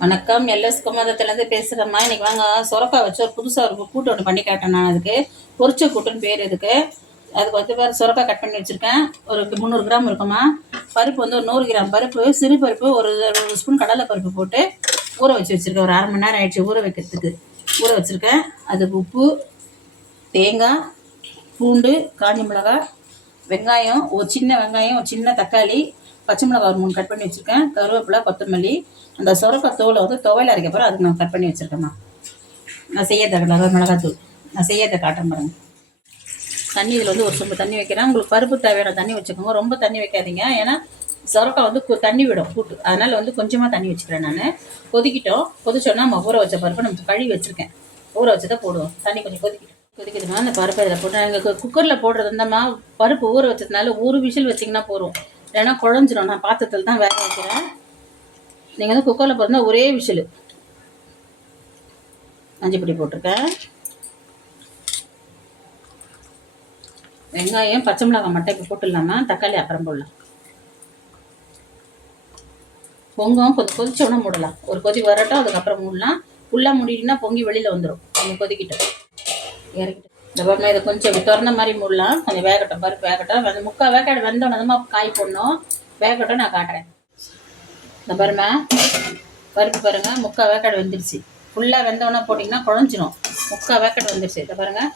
வணக்கம், எல்எஸ் குமதத்துலேருந்து பேசுகிறேம்மா. இன்றைக்கி வாங்க சுரக்காய் வச்சு ஒரு புதுசாக ஒரு கூட்டு ஒன்று பண்ணி கேட்டேன். நான் அதுக்கு பொரிச்ச கூட்டுன்னு பேர். அதுக்கு வந்து பேர் சுரக்காய் கட் பண்ணி வச்சுருக்கேன். ஒரு 300 கிராம் இருக்குமா. பருப்பு வந்து ஒரு 100 கிராம் பருப்பு, சிறு பருப்பு, ஒரு ஸ்பூன் கடலை பருப்பு போட்டு ஊற வச்சுருக்கேன். ஒரு 1/2 மணி நேரம் ஆயிடுச்சு ஊற வைக்கிறதுக்கு. ஊற வச்சுருக்கேன். அதுக்கு உப்பு, தேங்காய், பூண்டு, காஞ்சி மிளகாய், வெங்காயம், ஒரு சின்ன வெங்காயம், ஒரு சின்ன தக்காளி, பச்சை மிளகாய் ஒரு 3 கட் பண்ணி வச்சுருக்கேன், கருவேப்பிலை, கொத்தமல்லி, அந்த சுரக்காய் தோலை வந்து துவையில் அரைக்க போகிறேன். அதுக்கு நான் கட் பண்ணி வச்சுருக்கேம்மா. நான் செய்யறத மிளகாத்தூள் நான் செய்யறதை காட்டுறேன் பாருங்க. தண்ணி இதில் வந்து ஒரு சொம்பு தண்ணி வைக்கிறேன். உங்களுக்கு பருப்பு தேவையான தண்ணி வச்சுக்கோங்க, ரொம்ப தண்ணி வைக்காதீங்க. ஏன்னா சுரக்காய் வந்து தண்ணி விடும் கூட்டு, அதனால் வந்து கொஞ்சமாக தண்ணி வச்சுக்கிறேன் நான். கொதிச்சோன்னா நம்ம ஊற வச்ச பருப்பை நம்ம கழுவி வச்சுருக்கேன். ஊற வச்சதை போடுவோம். தண்ணி கொஞ்சம் கொதிக்குதுமா. அந்த பருப்பை இதில் போட்டு எங்களுக்கு குக்கரில் போடுறது இருந்தம்மா, பருப்பு ஊற வச்சதுனால ஒரு விசில் வச்சிங்கன்னா போதும், இல்லைன்னா குழஞ்சிரும். நான் பாத்திரத்தில் தான் வேக வைக்கிறேன். நீங்கள் வந்து குக்கரில் போட்டிருந்தா ஒரே விசில். மஞ்சப்பொடி போட்டிருக்கேன். வெங்காயம், பச்சை மிளகாய் மட்டும் இப்போ போட்டுடலாமா, தக்காளி அப்புறம் போடலாம். பொங்கும் கொஞ்சம் கொதிச்சோன்னா மூடலாம். ஒரு கொதி வரட்டும், அதுக்கப்புறம் மூடலாம். ஃபுல்லாக மூடிட்டுனா பொங்கி வெளியில் வந்துடும். கொஞ்சம் கொதிக்கிட்டோம், இறக்கிட்டோம். இந்த பாருமா, இதை கொஞ்சம் திறந்த மாதிரி மூடலாம். கொஞ்சம் வேகட்டும், பருப்பு வேகட்டும். வந்து 3/4 வேக்காடு வெந்தோன்னதுமா காய் போடணும். வேகட்டும், நான் காட்டுறேன். இந்த பாருமா, பருப்பு பாருங்கள் 3/4 வேக்காடு வெந்துடுச்சு. ஃபுல்லாக வெந்தோன்னா போட்டிங்கன்னா குழஞ்சிரும். 3/4 வேக்காடு வந்துடுச்சு. இதை பாருங்கள்,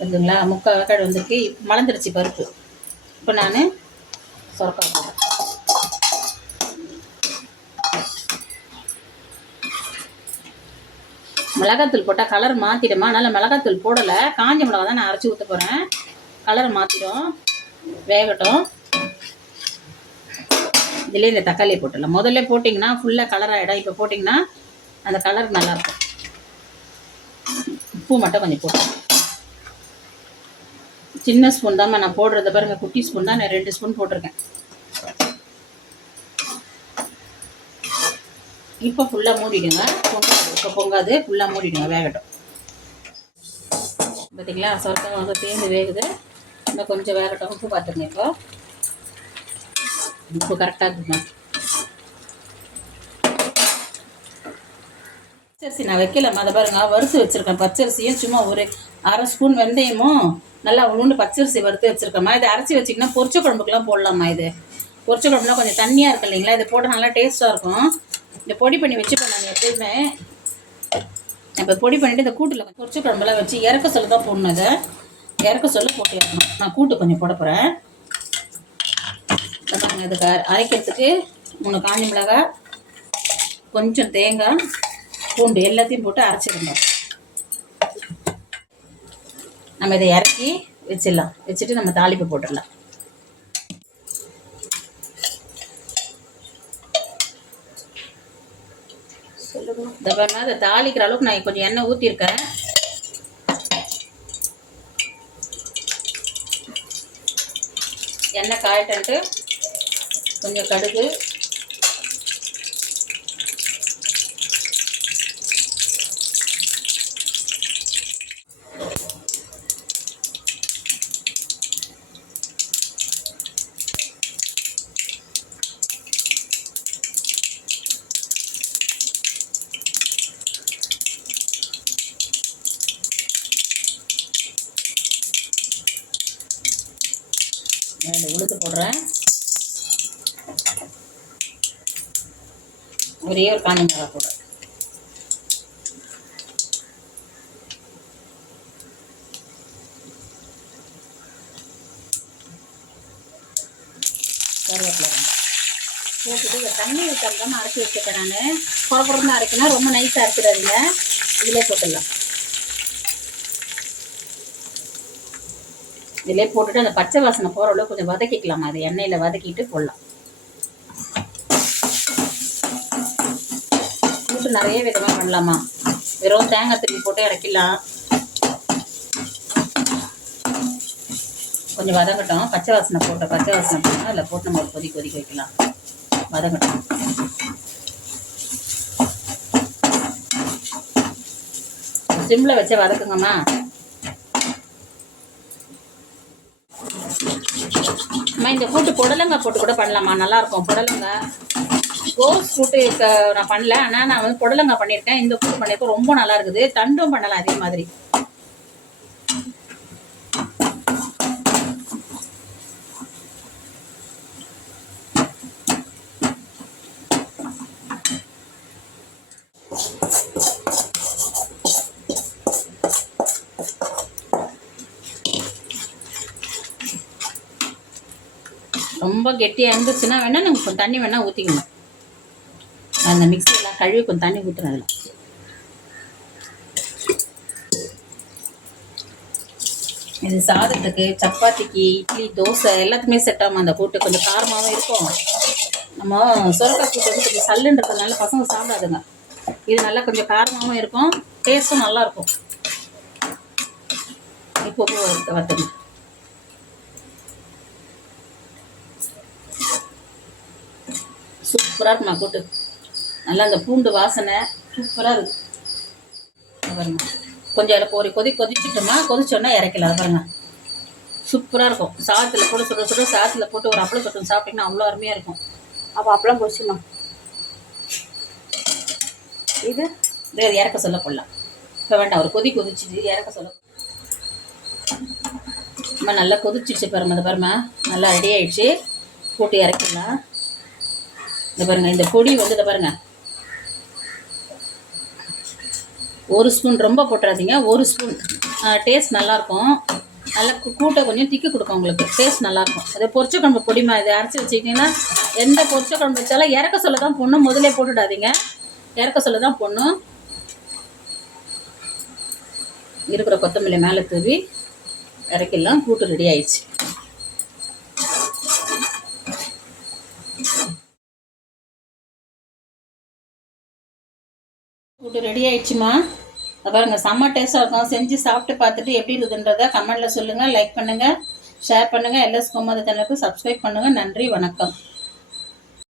வந்துங்களா? 3/4 வேக்காடு வந்துருக்கு. மலர்ந்துருச்சு பருப்பு. இப்போ நான் சுரக்காய் போடுறேன். மிளகாத்தூள் போட்டால் கலர் மாற்றிடுமா, அதனால் மிளகாத்தூள் போடலை. காஞ்ச மிளகா தான் நான் அரைச்சி ஊற்ற போகிறேன். கலரை மாற்றிடும். வேகட்டும். இதிலே இந்த தக்காளியை போட்டுடலாம். முதல்ல போட்டிங்கன்னா ஃபுல்லாக கலர் ஆகிடும். இப்போ போட்டிங்கன்னா அந்த கலர் நல்லாயிருக்கும். உப்பு மட்டும் கொஞ்சம் போட்டேன். சின்ன ஸ்பூன் தான் நான் போடுறது பாருங்கள். குட்டி ஸ்பூன் தான் நான் 2 ஸ்பூன் போட்டிருக்கேன். இப்போ ஃபுல்லாக மூடிடுங்க. இப்போ பொங்காது, ஃபுல்லாக மூடிடுங்க, வேகட்டும். பார்த்தீங்களா, சுரக்காய் வந்து தேர்ந்து வேகுது. இன்னும் கொஞ்சம் வேகட்டும். உப்பு பார்த்துருங்க. இப்போ உப்பு கரெக்டாக இருக்குங்க. பச்சரிசி நான் வைக்கலாமா, அதை பாருங்க, வறுத்து வச்சுருக்கேன். பச்சரிசியும் சும்மா ஒரு 1/2 ஸ்பூன் வெந்தயமும் நல்லா உளுந்து பச்சரிசி வறுத்து வச்சுருக்கேம்மா. இதை அரைச்சி வச்சிங்கன்னா பொரிச்ச குழம்புக்கெல்லாம் போடலாமா. இது பொரிச்ச குழம்புலாம் கொஞ்சம் தண்ணியாக இருக்கு இல்லைங்களா, இதை போட்டால் நல்லா டேஸ்ட்டாக இருக்கும். இந்த பொடி பண்ணி வச்சுப்பேன் நான் எப்பயுமே. இப்போ பொடி பண்ணிவிட்டு இந்த கூட்டில் பொரிச்ச குழம்புலாம் வச்சு இறக்க சொல்ல தான் போடணும். இதை இறக்க சொல்ல போட்டு இறக்கணும். நான் கூட்டு கொஞ்சம் போட போகிறேன். இதுக்கு அரைக்கிறதுக்கு 3 காஞ்ச மிளகாய், கொஞ்சம் தேங்காய், பூண்டு எல்லாத்தையும் போட்டு அரைச்சிடணும். நம்ம இதை இறக்கி வச்சிடலாம். வச்சுட்டு நம்ம தாளிப்பு போட்டுடலாம். இந்த பாருங்க, அதை தாளிக்கிற அளவுக்கு நான் கொஞ்சம் எண்ணெய் ஊற்றிருக்கேன். எண்ணெய் காயட்டன்ட்டு கொஞ்சம் கடுகு, உளுத்து போடுறேன். ஒரே ஒரு காஞ்ச மிளகாய் போடுறேன். கருவேப்பிலை போட்டுட்டு இதை தண்ணி ஊற்றாம அரைச்சி வச்சுருக்கேன். நான் குறக்குறந்து அரைக்கணும், ரொம்ப நைஸாக அரைச்சிடாதீங்க. இதிலே போட்டுடலாம். இதிலே போட்டுட்டு அந்த பச்சை வாசனை போகிற அளவுக்கு கொஞ்சம் வதக்கிக்கலாமா. அது எண்ணெயில் வதக்கிட்டு போடலாம். கூட்டு நிறைய விதமாக பண்ணலாமா. வெறும் தேங்காய் திருப்பி போட்டு இறக்கிடலாம். கொஞ்சம் வதங்கட்டும். பச்சை வாசனை போட்டோம். அதில் போட்டு நம்ம ஒரு கொதிக்க வைக்கலாம். வதங்கட்டும். சிம்மில் வச்சு வதக்குங்கம்மா. இந்த கூட்டு புடலங்காய் போட்டு கூட பண்ணலாமா, நல்லாயிருக்கும். புடலங்காய் கோஸ் கூட்டு நான் பண்ணல, ஆனால் நான் வந்து புடலங்காய் பண்ணியிருக்கேன். இந்த கூட்டு பண்ணியிருக்கேன், ரொம்ப நல்லா இருக்குது. தண்டும் பண்ணலாம் அதே மாதிரி. ரொம்ப கெட்டியாக இருந்துச்சுன்னா வேணால் நீங்கள் கொஞ்சம் தண்ணி வேணால் ஊற்றிக்கணும். அந்த மிக்சியெல்லாம் கழுவி கொஞ்சம் தண்ணி ஊற்றுறேன் அதில். இது சாதத்துக்கு, சப்பாத்திக்கு, இட்லி, தோசை எல்லாத்துக்குமே செட் ஆகும். அந்த கூட்டு கொஞ்சம் காரமாகவும் இருக்கும். நம்ம சுரக்காய் கூட்டு வந்து கொஞ்சம் சல்லுன்றதுனால பசங்க சாப்பிடாதுங்க. இது நல்லா கொஞ்சம் காரமாகவும் இருக்கும், டேஸ்ட்டும் நல்லாயிருக்கும். இப்போ வறுத்துங்க. சூப்பராக இருக்குமா கூட்டு. நல்லா அந்த பூண்டு வாசனை சூப்பராக இருக்குது பாருங்க. கொஞ்சம் அதில் ஒரு கொதிச்சுட்டோம்னா கொதிச்சோன்னா இறக்கலாம் பாருங்க. சூப்பராக இருக்கும். சாதத்தில் போட்டு சுட சாதத்தில் போட்டு ஒரு அப்பளம் தொட்டு சாப்பிட்டிங்கன்னா அவ்வளோ அருமையாக இருக்கும். அப்போ அப்பளம் பொரிச்சிடலாம். இது இறக்க சொல்ல போடலாம். இப்போ வேண்டாம், ஒரு கொதிச்சுட்டு இறக்க சொல்ல. நல்லா கொதிச்சிடுச்சு பாருங்க. அந்த பாருமா நல்லா ரெடி ஆயிடுச்சு. போட்டு இறக்கிடலாம். இந்த பாருங்க, இந்த பொடி வந்து இதை பாருங்க, 1 ஸ்பூன், ரொம்ப போட்டுறாதீங்க, 1 ஸ்பூன். டேஸ்ட் நல்லாயிருக்கும். நல்லா கூட்டை கொஞ்சம் திக்கி கொடுக்கும் உங்களுக்கு, டேஸ்ட் நல்லாயிருக்கும். அதே பொரிச்ச குழம்பு பொடிமா இதை அரைச்சி வச்சுக்கிட்டிங்கன்னா எந்த பொரிச்ச குழம்பு வச்சாலும் இறக்க சொல்ல தான் போடணும். முதலே போட்டுடாதீங்க, இறக்க சொல்ல தான் போடணும். இருக்கிற கொத்தமல்லி மேலே தூவி இறக்கிடலாம். கூட்டு ரெடி ஆயிடுச்சு. கூட்டு ரெடி ஆயிடுச்சுமா. பாருங்க, செம்ம டேஸ்ட்டாக இருக்கும். செஞ்சு சாப்பிட்டு பார்த்துட்டு எப்படி இருக்குதுன்றதை கமெண்ட்டில் சொல்லுங்கள். லைக் பண்ணுங்கள், ஷேர் பண்ணுங்கள். எல்எஸ் கோமாதா சேனலுக்கு சப்ஸ்கிரைப் பண்ணுங்கள். நன்றி, வணக்கம்.